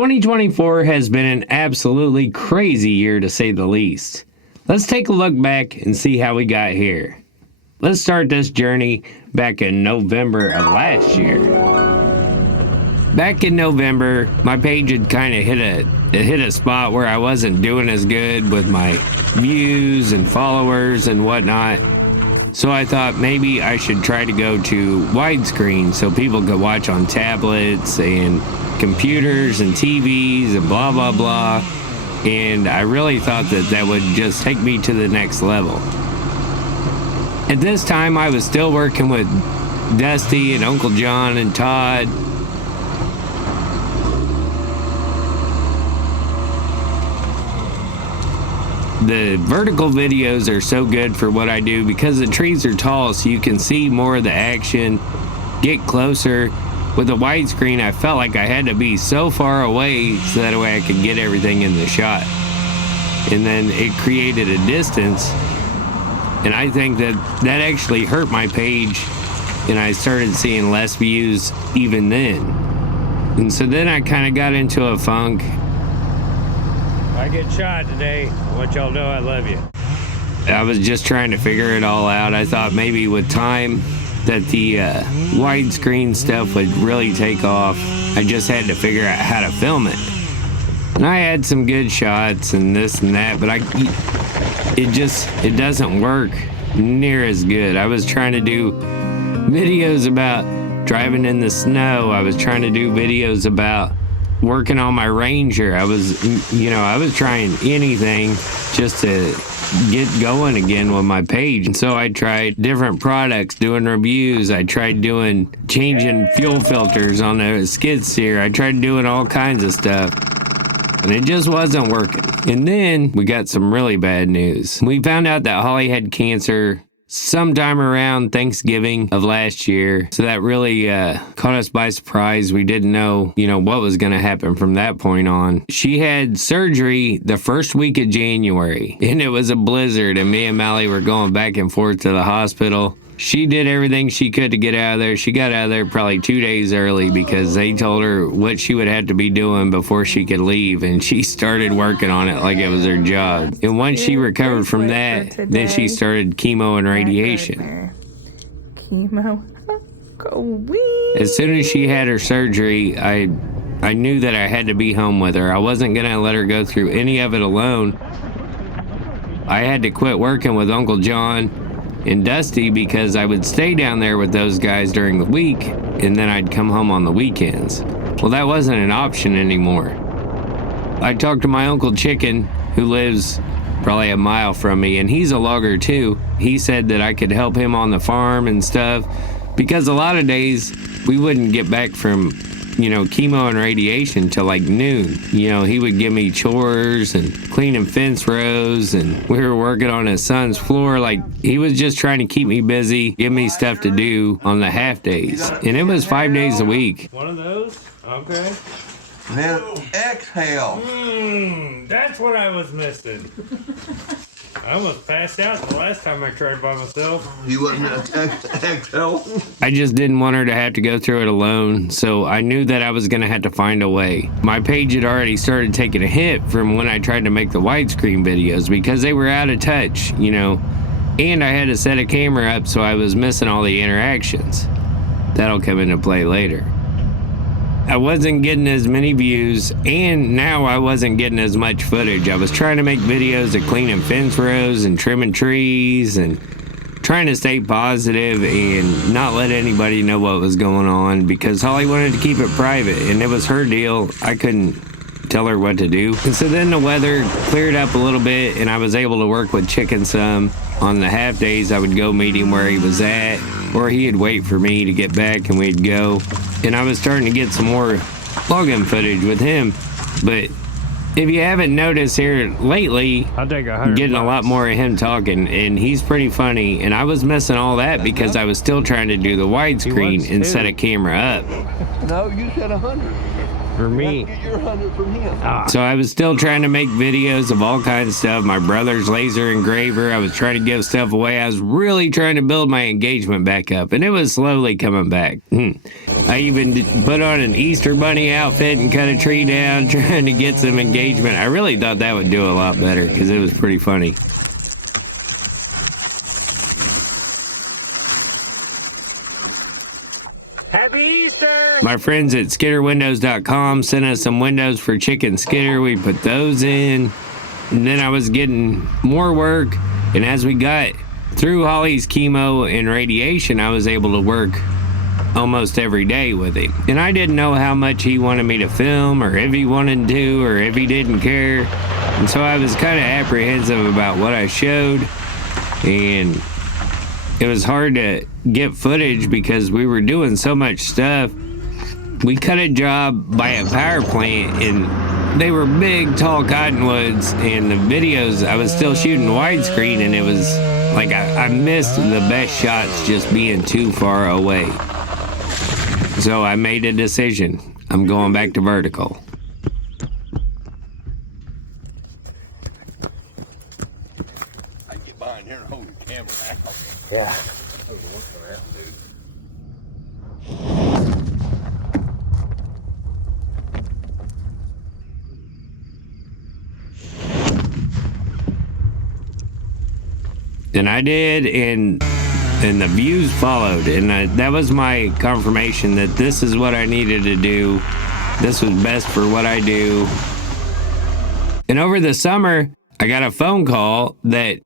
2024 has been an absolutely crazy year to say the least. Let's take a look back and see how we got here. Let's start this journey back in November of last year. Back in November, my page had kind of hit a spot where I wasn't doing as good with my views and followers and whatnot. So I thought maybe I should try to go to widescreen so people could watch on tablets and computers and TVs and blah, blah, blah. And I really thought that would just take me to the next level. At this time, I was still working with Dusty and Uncle John and Todd. The vertical videos are so good for what I do because the trees are tall, so you can see more of the action, get closer. With the widescreen, I felt like I had to be so far away so that way I could get everything in the shot. And then it created a distance, and I think that actually hurt my page, and I started seeing less views even then. And so then I kind of got into a funk. If I get shot today, I want y'all to know I love you. I was just trying to figure it all out. I thought maybe with time that the widescreen stuff would really take off. I just had to figure out how to film it. And I had some good shots and this and that, but it doesn't work near as good. I was trying to do videos about driving in the snow. I was trying to do videos about working on my Ranger. I was trying anything just to get going again with my page. And so I tried different products, doing reviews. I tried changing fuel filters on the skid steer. I tried doing all kinds of stuff, and it just wasn't working. And then we got some really bad news. We found out that Holly had cancer sometime around Thanksgiving of last year. So that really caught us by surprise. We didn't know, what was going to happen from that point on. She had surgery the first week of January, and it was a blizzard, and me and Mally were going back and forth to the hospital. She did everything she could to get out of there. She got out of there probably 2 days early because they told her what she would have to be doing before she could leave, and she started working on it like it was her job. And once she recovered from that, then she started chemo and radiation. Chemo? As soon as she had her surgery, I knew that I had to be home with her. I wasn't going to let her go through any of it alone. I had to quit working with Uncle John and Dusty because I would stay down there with those guys during the week, and then I'd come home on the weekends. Well, that wasn't an option anymore. I talked to my Uncle Chicken, who lives probably a mile from me, and he's a logger too. He said that I could help him on the farm and stuff, because a lot of days we wouldn't get back from chemo and radiation till like noon. He would give me chores and cleaning fence rows, and we were working on his son's floor. Like, he was just trying to keep me busy, give me stuff to do on the half days. And it was 5 days a week. One of those? Okay. Then exhale. That's what I was missing. I almost passed out the last time I tried by myself. You wasn't exhale. I just didn't want her to have to go through it alone, so I knew that I was going to have to find a way. My page had already started taking a hit from when I tried to make the widescreen videos because they were out of touch, and I had to set a camera up, so I was missing all the interactions. That'll come into play later. I wasn't getting as many views, and now I wasn't getting as much footage. I was trying to make videos of cleaning fence rows and trimming trees and trying to stay positive and not let anybody know what was going on because Holly wanted to keep it private, and it was her deal. I couldn't tell her what to do. And so then the weather cleared up a little bit, and I was able to work with Chicken some. On the half days, I would go meet him where he was at, or he'd wait for me to get back and we'd go. And I was starting to get some more logging footage with him. But if you haven't noticed here lately, I'll take $100. Getting a lot more of him talking, and he's pretty funny. And I was missing all that because I was still trying to do the widescreen and set a camera up. No, you said 100. for me. Get your 100 from him. So I was still trying to make videos of all kinds of stuff. My brother's laser engraver. I was trying to give stuff away. I was really trying to build my engagement back up, and it was slowly coming back. I even put on an Easter bunny outfit and cut a tree down trying to get some engagement. I really thought that would do a lot better because it was pretty funny. Happy Easter! My friends at skitterwindows.com sent us some windows for Chicken Skitter. We put those in, and then I was getting more work, and as we got through Holly's chemo and radiation, I was able to work almost every day with him. And I didn't know how much he wanted me to film, or if he wanted to, or if he didn't care. And so I was kind of apprehensive about what I showed, and it was hard to get footage because we were doing so much stuff. We cut a job by a power plant, and they were big, tall cottonwoods, and the videos, I was still shooting widescreen, and it was like I missed the best shots just being too far away. So I made a decision. I'm going back to vertical. I get behind here and hold the camera out. Yeah. And I did, and the views followed, and that was my confirmation that this is what I needed to do. This was best for what I do. And over the summer, I got a phone call that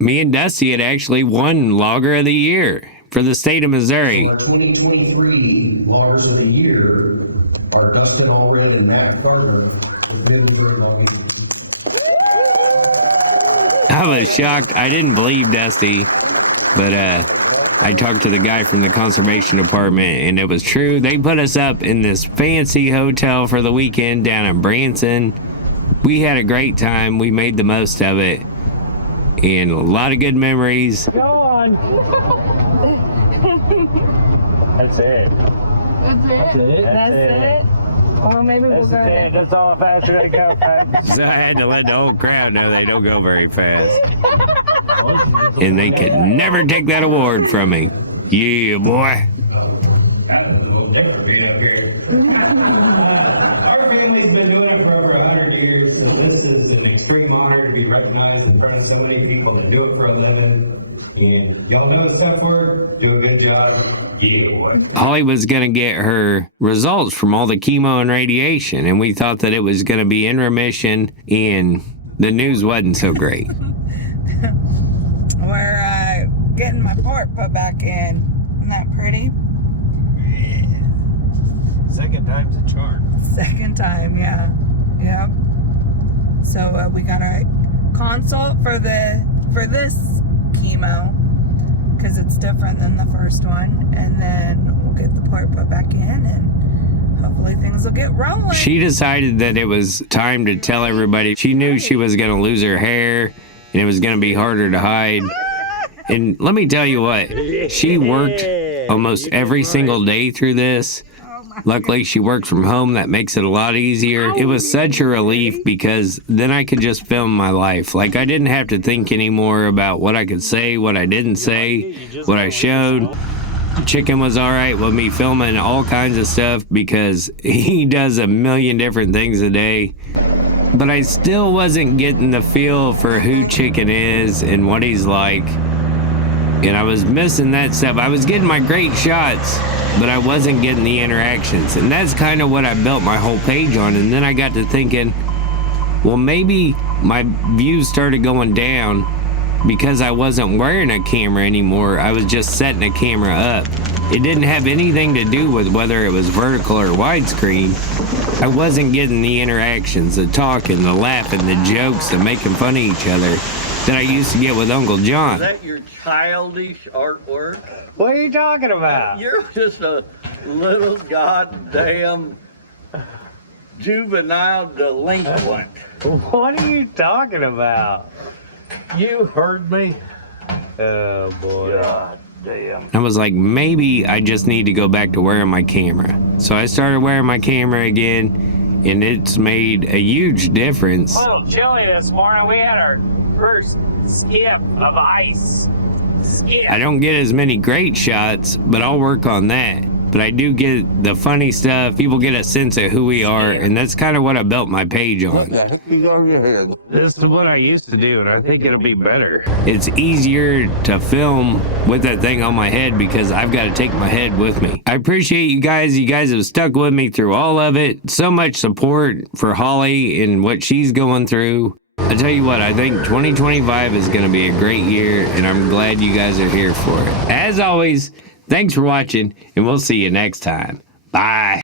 me and Dusty had actually won Logger of the Year for the state of Missouri. Our 2023 Loggers of the Year are Dustin Allred and Matt Carter with Vindenburg Logging. I was shocked. I didn't believe Dusty, but I talked to the guy from the conservation department, and it was true. They put us up in this fancy hotel for the weekend down in Branson. We had a great time. We made the most of it, and a lot of good memories. Go on. That's it. That's it? That's it? Well, maybe we'll go there. That's all faster they go, folks. So I had to let the whole crowd know they don't go very fast. And they could never take that award from me. Yeah, boy. That is a little different being up here. Our family's been doing it for over 100 years, so this is an extreme honor to be recognized in front of so many people that do it for a living. And y'all know it's tough work, do a good job. Yeah, boy. Holly was going to get her results from all the chemo and radiation, and we thought that it was going to be in remission, and the news wasn't so great. We're getting my port put back in. Isn't that pretty? Second time's a charm. Second time, yeah. Yep. So we got a consult for this chemo because it's different than the first one, and then we'll get the port put back in, and hopefully things will get rolling. She decided that it was time to tell everybody. She knew she was going to lose her hair, and it was going to be harder to hide. And let me tell you what, she worked almost every single day through this. Luckily, she worked from home. That makes it a lot easier. It was such a relief because then I could just film my life. Like, I didn't have to think anymore about what I could say, what I didn't say, what I showed. Chicken was all right with me filming all kinds of stuff because he does a million different things a day. But I still wasn't getting the feel for who Chicken is and what he's like. And I was missing that stuff. I was getting my great shots, but I wasn't getting the interactions. And that's kind of what I built my whole page on. And then I got to thinking, well, maybe my views started going down because I wasn't wearing a camera anymore. I was just setting a camera up. It didn't have anything to do with whether it was vertical or widescreen. I wasn't getting the interactions, the talking, the laughing, the jokes, the making fun of each other that I used to get with Uncle John. Is that your childish artwork? What are you talking about? You're just a little goddamn juvenile delinquent. What are you talking about? You heard me? Oh, boy. God damn. I was like, maybe I just need to go back to wearing my camera. So I started wearing my camera again, and it's made a huge difference. A little chilly this morning. We had our first skip of ice. I don't get as many great shots, but I'll work on that. But I do get the funny stuff. People get a sense of who we are, and that's kind of what I built my page on. This is what I used to do, and I think it'll be better. It's easier to film with that thing on my head because I've got to take my head with me. I appreciate you guys. You guys have stuck with me through all of it. So much support for Holly and what she's going through. I tell you what, I think 2025 is going to be a great year, and I'm glad you guys are here for it. As always, thanks for watching, and we'll see you next time. Bye.